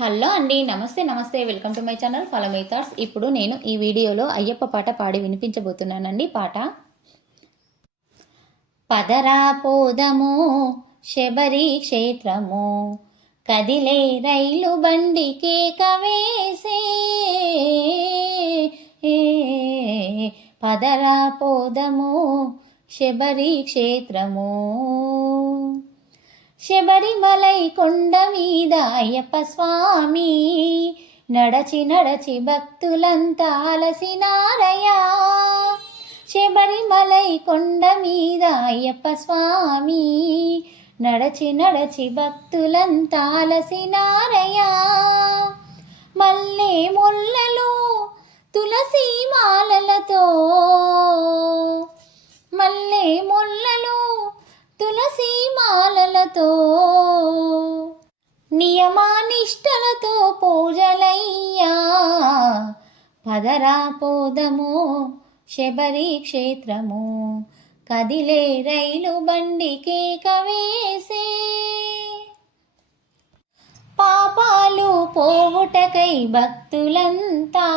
Hello అండి. నమస్తే నమస్తే. Welcome to my channel follow my thoughts. ఇప్పుడు నేను ఈ వీడియోలో అయ్యప్ప పాట పాడి వినిపించబోతున్నానండి. పాట పదరా పోదము శబరి క్షేత్రము, కదిలే రైలు బండి కేక వేసే, పదరా పోదము శబరి క్షేత్రము. శబరిమలై కొండ మీద అయ్యప్ప స్వామి, నడచి నడచి భక్తులంతా అలసినారయ్యా. శబరిమలై కొండ మీద అయ్యప్ప స్వామి, నడచి నడచి భక్తులంతా అలసినారయ్యా. మల్లె ముల్లలు తులసి మాలలతో, మల్లె ముల్లలు తులసి మాలలతో, నియమానిష్టలతో పూజలయ్యా. పదరా పోదము శబరి క్షేత్రము, కదిలే రైలు బండి కేక వేసే. పాపాలు పోవుటకై భక్తులంతా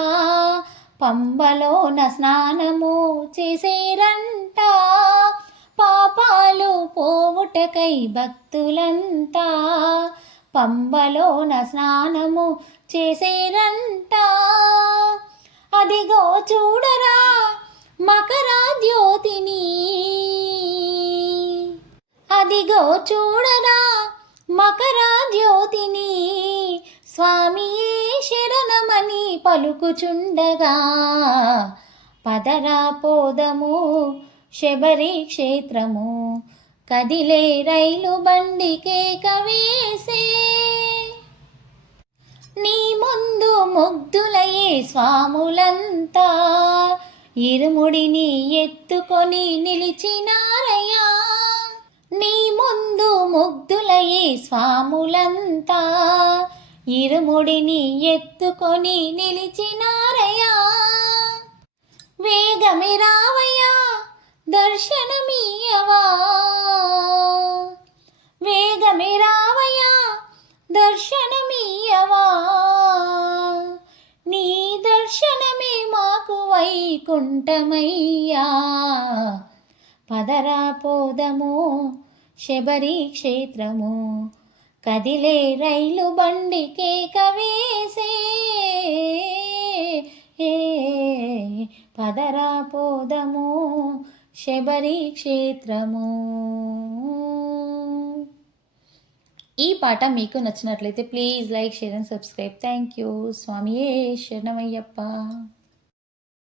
పంబలోన స్నానము చేసేరంట. పాపాలు పోవుటకై భక్తులంతా పంబలోన స్నానము చేసేరంట. అదిగో చూడరా మకర జ్యోతిని, అదిగో చూడరా మకర జ్యోతిని, స్వామియే శరణమని పలుకుచుండగా. పదరా పోదము శబరి క్షేత్రము, కదిలే రైలు బండి కేక వేసే. నీ ముందు ముగ్ధులయ్యే స్వాములంతా ఇరుముడిని ఎత్తుకొని నిలిచినారయ్యా. నీ ముందు ముగ్ధులయ్యే స్వాములంతా ఇరుముడిని ఎత్తుకొని నిలిచినారయ్యా. వేగమే రావయ్యా దర్శనమీయవా, వేగమే రావయ్యా దర్శనమీయవా. నీ దర్శనమే మాకు వైకుంఠమయ్యా. పదరా పోదము శబరి క్షేత్రము, కదిలే రైలు బండి కేక వేసే. పదరా పోదము శబరి క్షేత్రము. ఈ పాట మీకు నచ్చినట్లయితే please like, share and subscribe. Thank you. స్వామియే శరణమయ్యప్ప.